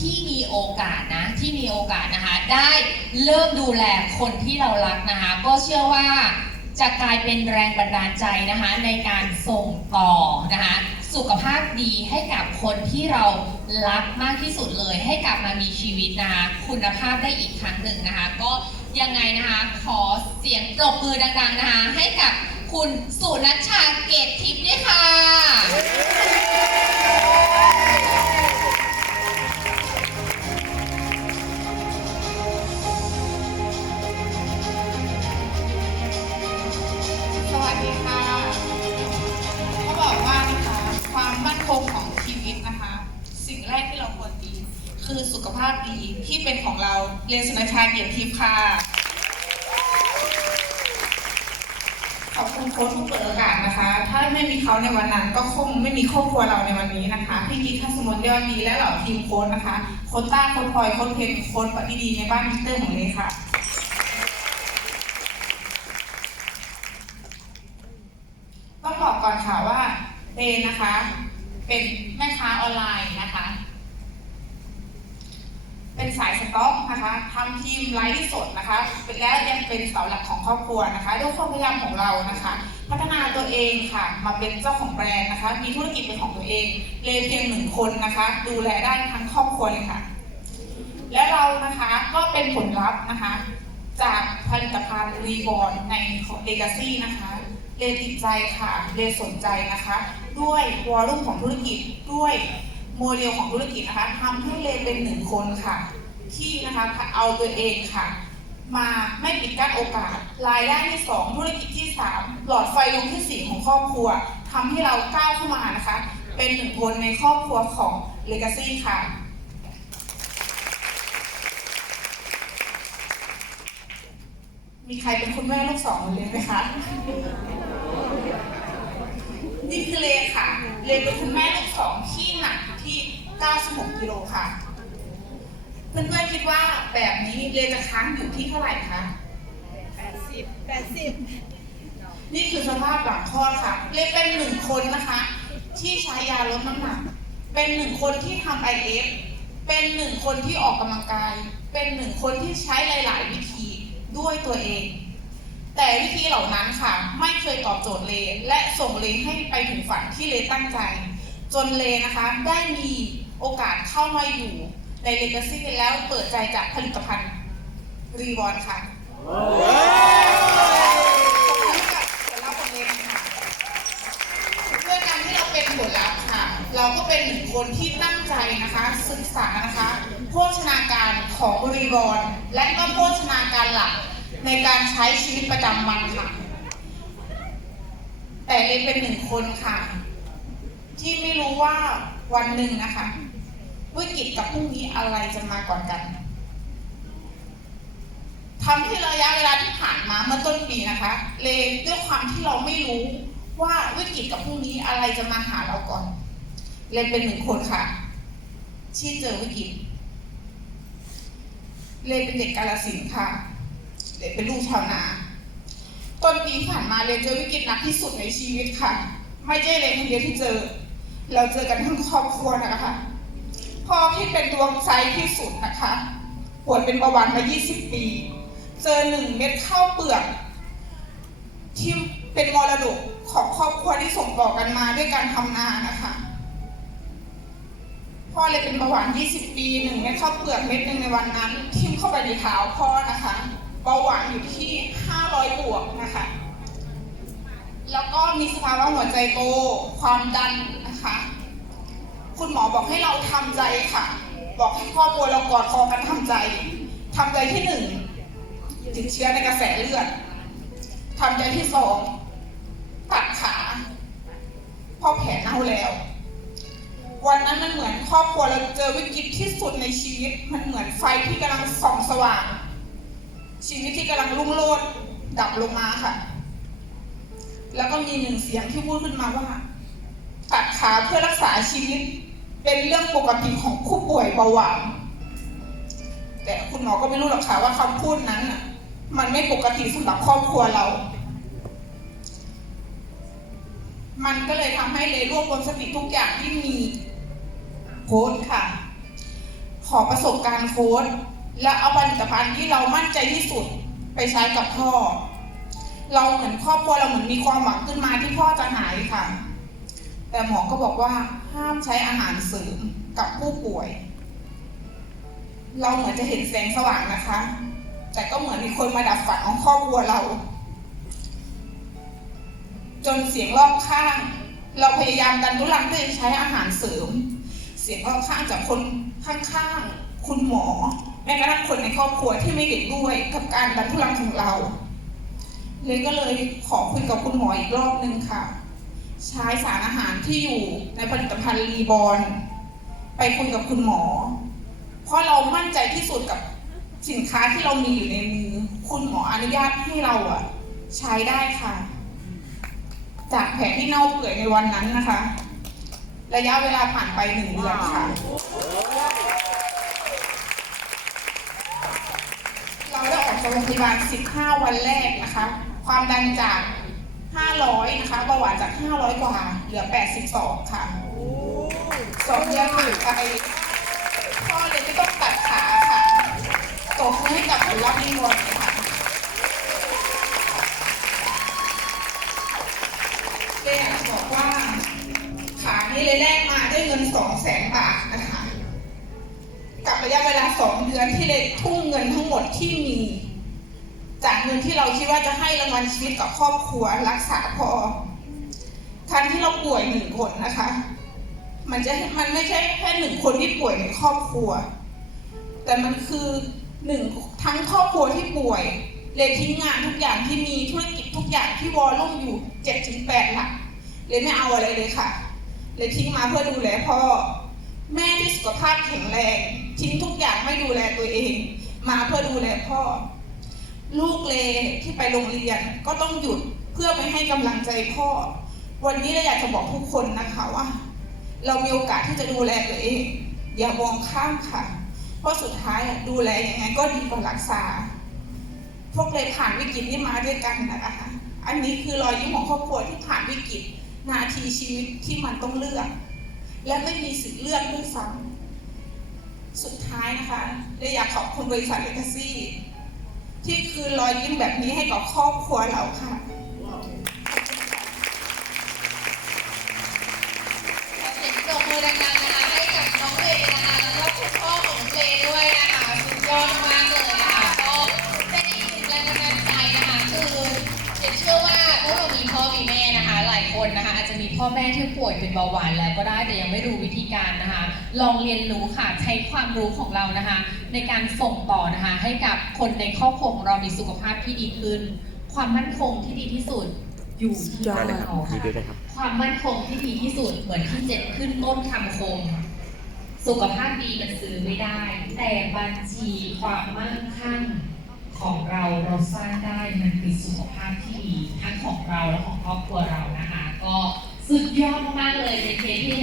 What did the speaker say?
ที่มีโอกาสนะที่มีโอกาสนะคะ ได้เริ่มดูแลคนที่เรารักนะคะ ก็เชื่อว่าจะกลายเป็นแรงบันดาลใจนะคะในการส่งต่อนะคะสุขภาพดีให้กับคนที่เรารักมากที่สุดเลย ให้กลับมามีชีวิตนะคะคุณภาพได้อีกครั้งหนึ่งนะคะ ก็ยังไงนะคะขอเสียงปรบมือดังๆนะคะให้กับคุณสุนัชชาเกตทิพย์ด้วยค่ะ ที่เป็นของเราเรียนสุนชาเกียรติทิพย์ค่ะ ขอบคุณโค้ชที่เปิดโอกาสนะคะ ถ้าไม่มีเขาในวันนั้น ก็คงไม่มีครอบครัวเราในวันนี้นะคะ พี่กิ๊กทัศมนต์ยอดดีและเหล่าทีมโค้ชนะคะ โค้ชต้า โค้ชพลอย โค้ชเพนโค้ชปฏิดีในบ้านมิสเตอร์ของเลยค่ะต้องบอกก่อนค่ะว่าเรนนะคะ เป็นแม่ค้าออนไลน์นะคะ เป็น สายสต็อกนะคะทำทีมไลฟ์สดนะคะเป็นและยังเป็นเสาหลักของครอบครัวนะคะด้วยความพยายามของเรานะคะ พัฒนาตัวเองค่ะ มาเป็นเจ้าของแบรนด์นะคะ มีธุรกิจเป็นของตัวเองเลนเพียงหนึ่งคนนะคะ ดูแลได้ทั้งครอบครัวเลยค่ะ และเรานะคะก็เป็นผลลัพธ์นะคะ จากผลิตภัณฑ์รีบอร์นในเลกาซี่นะคะเรนติดใจค่ะเรนสนใจนะคะ ด้วยวอลุ่มของธุรกิจด้วยโมเดลของธุรกิจนะคะทำให้เรนเป็นหนึ่งคนค่ะ ที่นะคะเอาตัวเองค่ะ มาไม่ปิดกั้นโอกาส รายได้ที่สองธุรกิจที่สามหลอดไฟลงที่สี่ของครอบครัวทำให้เราก้าวเข้ามานะคะ เป็นหนึ่งคนในครอบครัวของ Legacy ค่ะมีใครเป็นคุณแม่ลูกสองเลยไหมคะ นี่คือเลค่ะ เลเป็นคุณแม่ลูกสองที่หนักที่ 96 กิโลค่ะ เพื่อนๆคิดว่าแบบนี้เลจะค้างอยู่ที่เท่าไหร่คะแปดสิบแปดสิบนี่คือสภาพหลังคลอดค่ะ เลเป็นหนึ่งคนนะคะ ที่ใช้ยาลดน้ำหนัก เป็นหนึ่งคนที่ทำไอเอฟเป็นหนึ่งคนที่ออกกำลังกาย เป็นหนึ่งคนที่ใช้หลาย ๆ วิธีด้วยตัวเอง แต่วิธีเหล่านั้นค่ะ ไม่เคยตอบโจทย์เล และส่งเลให้ไปถึงฝันที่เลตั้งใจ จนเลนะคะ ได้มีโอกาสเข้ามาอยู่ ในเลกาซี่แล้วเปิดใจจากผลิตภัณฑ์รีวอนค่ะขอบคุณกับผลลัพธ์ของเลนค่ะด้วยการที่เราเป็นผลลัพธ์ค่ะ เราก็เป็นหนึ่งคนที่ตั้งใจนะคะ ศึกษานะคะโภชนาการของบริวารและก็โภชนาการหลักในการใช้ชีวิตประจำวันค่ะ แต่เลนเป็นหนึ่งคนค่ะ ที่ไม่รู้ว่าวันหนึ่งนะคะ วิกฤตกับพรุ่งนี้อะไรจะมาก่อนกันทำให้ระยะเวลาที่ผ่านมาเมื่อต้นปีนะคะ เลด้วยความที่เราไม่รู้ว่าวิกฤตกับพรุ่งนี้อะไรจะมาหาเราก่อน เลนเป็นหนึ่งคนค่ะ ที่เจอวิกฤตเลนเป็นเด็กกาลสินค่ะเลนเป็นลูกชาวนาต้นปีผ่านมาเลนเจอวิกฤตหนักที่สุดในชีวิตค่ะ ไม่ใช่เลนคนเดียวที่เจอ เราเจอกันทั้งครอบครัวนะคะ พ่อที่เป็นดวงใจที่สุดนะคะป่วยเป็นเบาหวานมา 20 ปี เจอหนึ่งเม็ดข้าวเปลือก ที่เป็นมรดกของครอบครัวที่ส่งต่อกันมาด้วยการทำนานะคะ พ่อเลยเป็นเบาหวาน 20 ปีหนึ่งเม็ดข้าวเปลือกเม็ดหนึ่งในวันนั้น ทิ่มเข้าไปในเท้าพ่อนะคะเบาหวานอยู่ที่ 500 บวกนะคะ แล้วก็มีสภาวะหัวใจโต ความดันนะคะ คุณหมอบอกให้เราทำใจค่ะ บอกให้ครอบครัวเรากอดคอกันทำใจทำใจที่หนึ่งติดเชื้อในกระแสเลือดทำใจที่สองตัดขาเพราะแผลเน่าแล้ว วันนั้นมันเหมือนครอบครัวเราเจอวิกฤตที่สุดในชีวิต มันเหมือนไฟที่กำลังส่องสว่าง ชีวิตที่กำลังรุ่งโรจน์ดับลงมาค่ะ แล้วก็มีหนึ่งเสียงที่พูดขึ้นมาว่าตัดขาเพื่อรักษาชีวิต เป็นเรื่องปกติของผู้ป่วยเบาหวานแต่คุณหมอก็ไม่รู้หรอกค่ะว่าคำพูดนั้นน่ะ มันไม่ปกติสำหรับครอบครัวเรา มันก็เลยทำให้เลยรวบรวมสติทุกอย่างที่มีโพสต์ค่ะขขอประสบการณ์โค้ดและเอาผลิตภัณฑ์ที่เรามั่นใจที่สุดไปใช้กับพ่อ เราเหมือนครอบครัวเราเหมือนมีความหวังขึ้นมาที่พ่อจะหายค่ะ แต่หมอก็บอกว่าห้ามใช้อาหารเสริมกับผู้ป่วย เราเหมือนจะเห็นแสงสว่างนะคะ แต่ก็เหมือนมีคนมาดับฝันของครอบครัวเรา จนเสียงรอบข้าง เราพยายามดันทุลังเพื่อจะใช้อาหารเสริม เสียงรอบข้างจากคนข้างๆ คุณหมอแม้กระทั่งคนในครอบครัวที่ไม่เห็นด้วยกับการดันทุลังของเราเลยก็เลยขอคุยกับคุณหมออีกรอบนึงค่ะ ใช้สารอาหารที่อยู่ในผลิตภัณฑ์รีบอลไปคุยกับคุณหมอ เพราะเรามั่นใจที่สุดกับสินค้าที่เรามีอยู่ในมือ คุณหมออนุญาตให้เราอะใช้ได้ค่ะ จากแผลที่เน่าเปื่อยในวันนั้นนะคะ ระยะเวลาผ่านไปหนึ่งเดือนค่ะ เราได้ออกจากโรงพยาบาล 15 วันแรกนะคะ ความดันจาก 500นะคะเบาหวานจาก 500 กว่า เหลือ 82 ค่ะสองเดือนผ่านไปพ่อเลยไม่ต้องตัดขาค่ะตบมือให้กับผลลัพธ์นี้หมดเลยค่ะเลยอยากจะบอกว่า ขานี้เลยแลกมาด้วยเงิน200,000บาทนะคะ กับระยะเวลาสองเดือนที่เลยทุ่มเงินทั้งหมดที่มีจาก เงินที่เราคิดว่าจะให้รางวัลชีวิตกับครอบครัวรักษาพอทันที่เราป่วยหนึ่งคนนะคะ มันจะมันไม่ใช่แค่หนึ่งคนที่ป่วยในครอบครัว แต่มันคือหนึ่งทั้งครอบครัวที่ป่วยเลยทิ้งงานทุกอย่างที่มีธุรกิจทุกอย่างที่วอลลุ่มอยู่เจ็ดถึงแปดหลักเลยไม่เอาอะไรเลยค่ะ เลยทิ้งมาเพื่อดูแลพ่อ แม่ที่สุขภาพแข็งแรง ทิ้งทุกอย่างไม่ดูแลตัวเอง มาเพื่อดูแลพ่อ ลูกเลที่ไปโรงเรียนก็ต้องหยุดเพื่อไปให้กำลังใจพ่อ วันนี้เราอยากจะบอกทุกคนนะคะว่า เรามีโอกาสที่จะดูแลตัวเอง อย่ามองข้ามค่ะ เพราะสุดท้ายดูแลยังไงก็ดีกว่ารักษา พวกเลยผ่านวิกฤตนี้มาด้วยกันนะคะอันนี้คือรอยยิ้มของครอบครัวที่ผ่านวิกฤตนาทีชีวิตที่มันต้องเลือก และไม่มีสิทธิ์เลือกด้วยซ้ำสุดท้ายนะคะเลยอยากขอบคุณบริษัทเลกาซี่ ที่คือรอยยิ้มแบบนี้ให้กับครอบครัวเราค่ะขอเสียงปรบมือดังๆนะคะให้กับน้องเลนะคะแล้วก็คุณพ่อของน้องเลด้วยนะคะสุดยอดมาก คนนะคะอาจจะมีพ่อแม่ที่ป่วยเป็นเบาหวานแล้วก็ได้แต่ยังไม่รู้วิธีการนะคะ ลองเรียนรู้ค่ะใช้ความรู้ของเรานะคะ ในการส่งต่อนะคะ ให้กับคนในครอบครัวของเรามีสุขภาพที่ดีขึ้น ความมั่นคงที่ดีที่สุดอยู่ที่ได้เลยครับเรายินค่ะดีด้วยครับความมั่นคงที่ดีที่สุดเหมือนที่เจ็ดขึ้นต้นคำคม สุขภาพดีมันซื้อไม่ได้ แต่บัญชีความมั่งคั่งของเราเราสร้างได้มันคือสุขภาพที่ดีทั้งของเราและของครอบครัวเรานะ ก็สุดยอดมากๆเลยในเคสที่